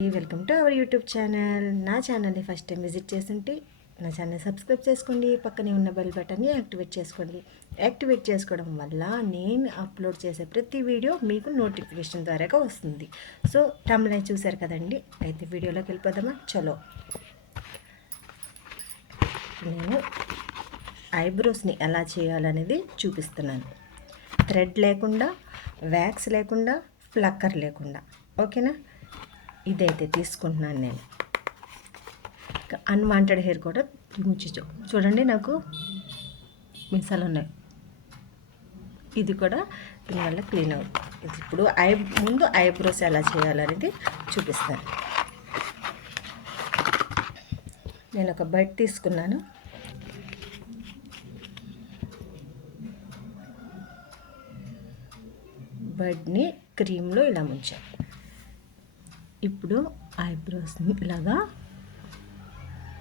Welcome to our YouTube channel నా ఛానల్ని first time visit చేస్తుంటే నా ఛానల్ సబ్స్క్రైబ్ చేసుకోండి పక్కనే ఉన్న బెల్ బటన్ని యాక్టివేట్ చేసుకోండి. యాక్టివేట్ చేసుకోవడం వల్ల నేను అప్లోడ్ చేసే ప్రతి వీడియో మీకు నోటిఫికేషన్ ద్వారాగా వస్తుంది. సో టమ్లైన్ చూశారు కదండి? అయితే వీడియోలోకి వెళ్ళిపోదామా? చలో. నేను ఐబ్రోస్ని ఎలా చేయాలనేది చూపిస్తున్నాను. థ్రెడ్ లేకుండా వ్యాక్స్ లేకుండా ఫ్లక్కర్ లేకుండా. ఓకేనా ఇదైతే తీసుకుంటున్నాను నేను. అన్వాంటెడ్ హెయిర్ కూడా రిమూవ్ చూడండి నాకు మిసాలు ఉన్నాయి. ఇది కూడా దీనివల్ల క్లీన్ అవుతుంది ఇది ఇప్పుడు ఐ ముందు ఐబ్రోస్ ఎలా చేయాలనేది చూపిస్తాను. నేను ఒక బెడ్ తీసుకున్నాను. బెడ్ని క్రీమ్లో ఇలా ముంచాను. ఇప్పుడు ఐబ్రోస్ని ఇలాగా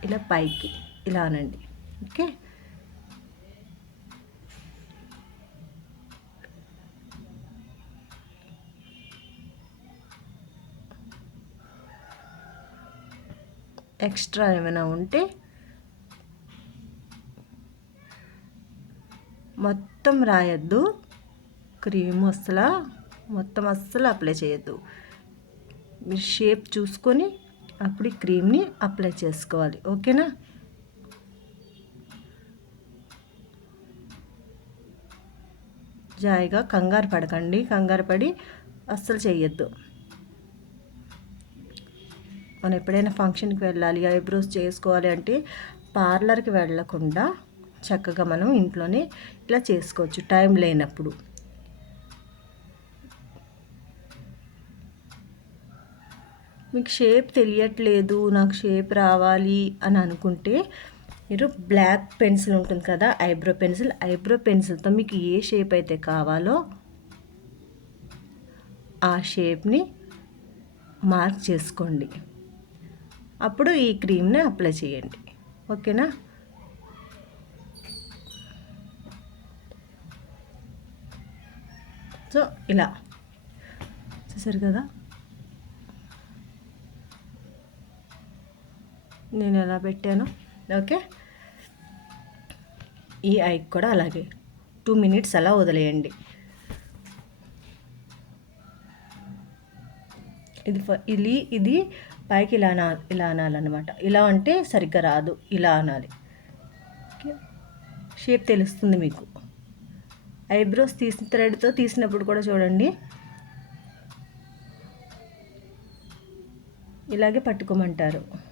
ఇలా పైకి ఇలా అనండి. ఓకే? ఎక్స్ట్రా ఏమైనా ఉంటే మొత్తం రాయొద్దు. క్రీమ్ అసలు మొత్తం అస్సలు అప్లై చేయొద్దు. మీరు షేప్ చూసుకొని అప్పుడు ఈ క్రీమ్ని అప్లై చేసుకోవాలి. ఓకేనా? జాయిగా కంగారు పడకండి. కంగారు పడి అస్సలు చేయొద్దు మనం ఎప్పుడైనా ఫంక్షన్కి వెళ్ళాలి ఐబ్రోస్ చేసుకోవాలి అంటే పార్లర్కి వెళ్ళకుండా చక్కగా మనం ఇంట్లోనే ఇలా చేసుకోవచ్చు. టైం లేనప్పుడు. మీకు షేప్ తెలియట్లేదు నాకు షేప్ రావాలి అని అనుకుంటే మీరు బ్లాక్ పెన్సిల్ ఉంటుంది కదా ఐబ్రో పెన్సిల్ ఐబ్రో పెన్సిల్తో మీకు ఏ షేప్ అయితే కావాలో ఆ షేప్ని మార్క్ చేసుకోండి. అప్పుడు ఈ క్రీమ్ని అప్లై చేయండి. ఓకేనా సో ఇలా. చూసారు కదా? నేను ఎలా పెట్టాను? ఓకే. ఈ ఐక్ కూడా అలాగే. టూ మినిట్స్ అలా వదిలేయండి. ఇది ఇది ఇది పైకి ఇలా అనా ఇలా అనాలన్నమాట. ఇలా అంటే సరిగ్గా రాదు. ఇలా అనాలి. షేప్ తెలుస్తుంది మీకు. ఐబ్రోస్ తీసిన థ్రెడ్తో తీసినప్పుడు కూడా చూడండి. ఇలాగే పట్టుకోమంటారు.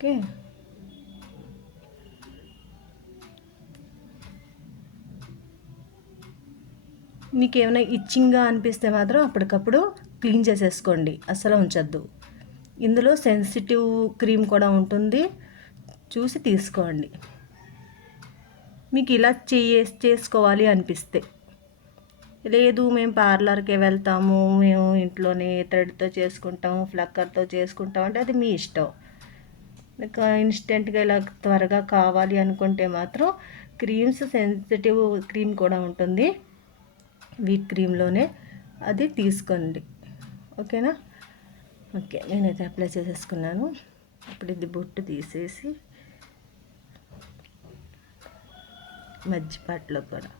ఓకే. మీకు ఏమైనా ఇచ్చింగ్గా అనిపిస్తే మాత్రం అప్పటికప్పుడు క్లీన్ చేసేసుకోండి. అసలు ఉంచద్దు. ఇందులో సెన్సిటివ్ క్రీమ్ కూడా ఉంటుంది. చూసి తీసుకోండి. మీకు ఇలా చేయ చేసుకోవాలి అనిపిస్తే. లేదు మేము పార్లర్కే వెళ్తాము. మేము ఇంట్లోనే థ్రెడ్తో చేసుకుంటాము ఫ్లక్కర్తో చేసుకుంటాం అంటే అది మీ ఇష్టం. ఇన్స్టెంట్గా ఇలా త్వరగా కావాలి అనుకుంటే మాత్రం క్రీమ్స్ సెన్సిటివ్ క్రీమ్ కూడా ఉంటుంది. వీట్ క్రీమ్లోనే అది తీసుకోండి. ఓకేనా? ఓకే నేనైతే అప్లై చేసేసుకున్నాను. ఇప్పుడు ఇది బొట్టు తీసేసి మధ్యపాట్లో కూడా.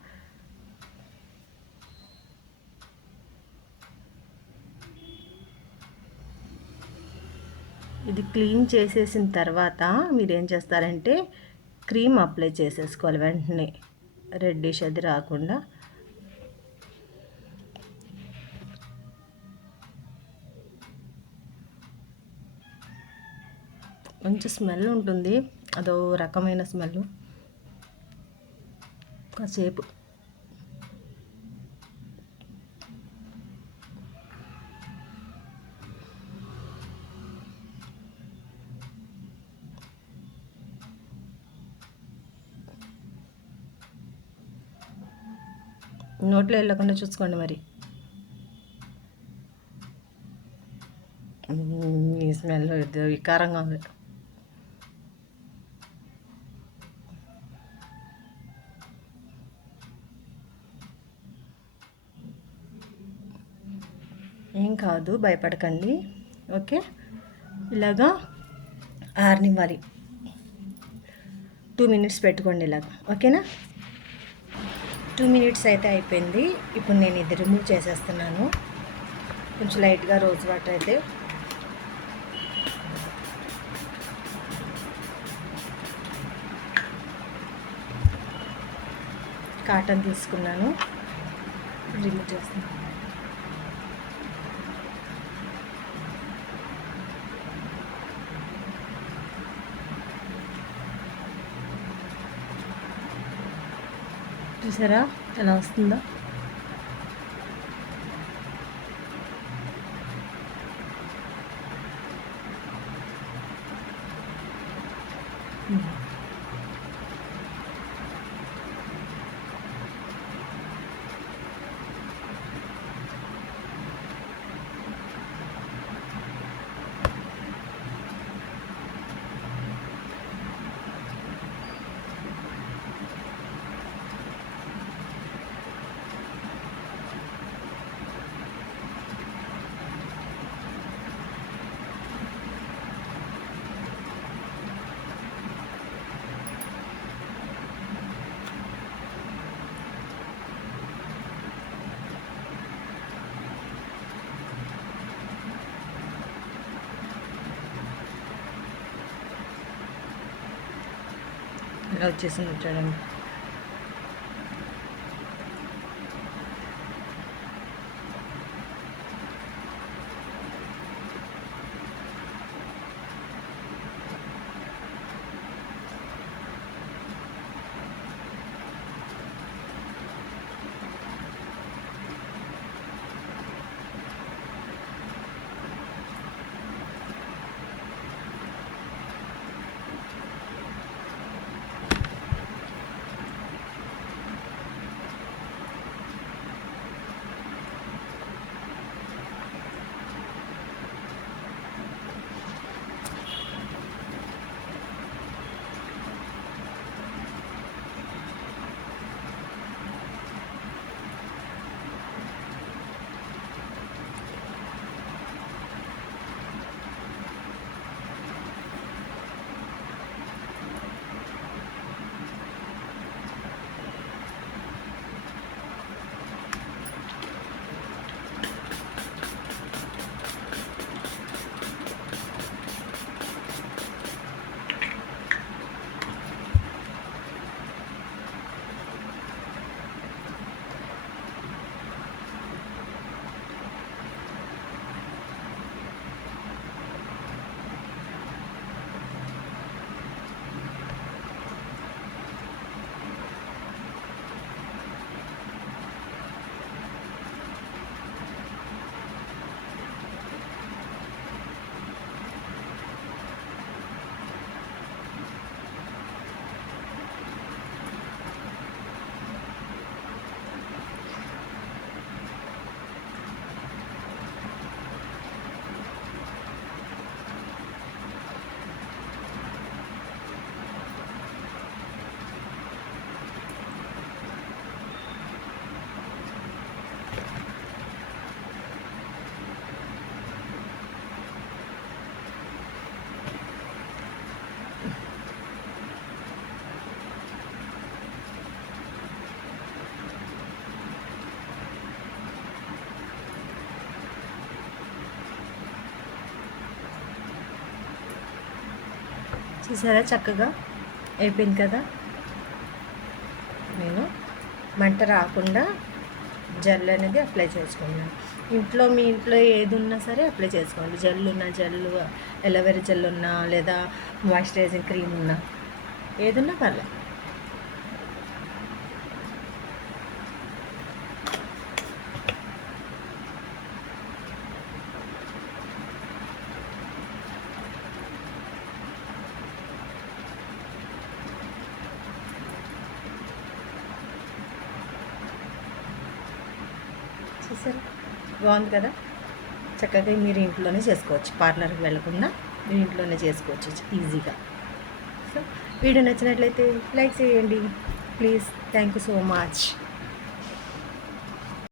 ఇది క్లీన్ చేసేసిన తర్వాత మీరు ఏం చేస్తారంటే క్రీమ్ అప్లై చేసేసుకోవాలి వెంటనే. రెడ్డిష్ అది రాకుండా. మంచి స్మెల్ ఉంటుంది. అదో రకమైన స్మెల్. కాసేపు. నోట్లో వెళ్ళకుండా చూసుకోండి మరి. ఈ స్మెల్ వికారంగా ఉంది. ఏం కాదు భయపడకండి. ఓకే? ఇలాగా ఆరనివ్వాలి. టూ మినిట్స్ పెట్టుకోండి ఇలాగ. ఓకేనా? టూ మినిట్స్ అయితే అయిపోయింది. ఇప్పుడు నేను ఇది రిమూవ్ చేసేస్తున్నాను. కొంచెం లైట్గా రోజ్ వాటర్ అయితే. కాటన్ తీసుకున్నాను. రిమూవ్ చేస్తున్నాను. చూసారా? ఎలా వస్తుందో? ఇలా వచ్చేసింది చూడండి చూసారా? చక్కగా అయిపోయింది కదా? నేను మంట రాకుండా జెల్ అనేది అప్లై చేసుకున్నాను. ఇంట్లో మీ ఇంట్లో ఏది ఉన్నా సరే అప్లై చేసుకోండి జెల్ ఉన్నా జెల్ ఎలవేరా జెల్ ఉన్నా లేదా మాయిశ్చరైజింగ్ క్రీమ్ ఉన్నా ఏదున్నా పర్లేదు. చూసారా బాగుంది కదా? చక్కగా మీరు ఇంట్లోనే చేసుకోవచ్చు. పార్లర్కి వెళ్ళకుండా మీరు ఇంట్లోనే చేసుకోవచ్చు. ఈజీగా. సో వీడియో నచ్చినట్లయితే లైక్ చేయండి. Please. Thank you so much.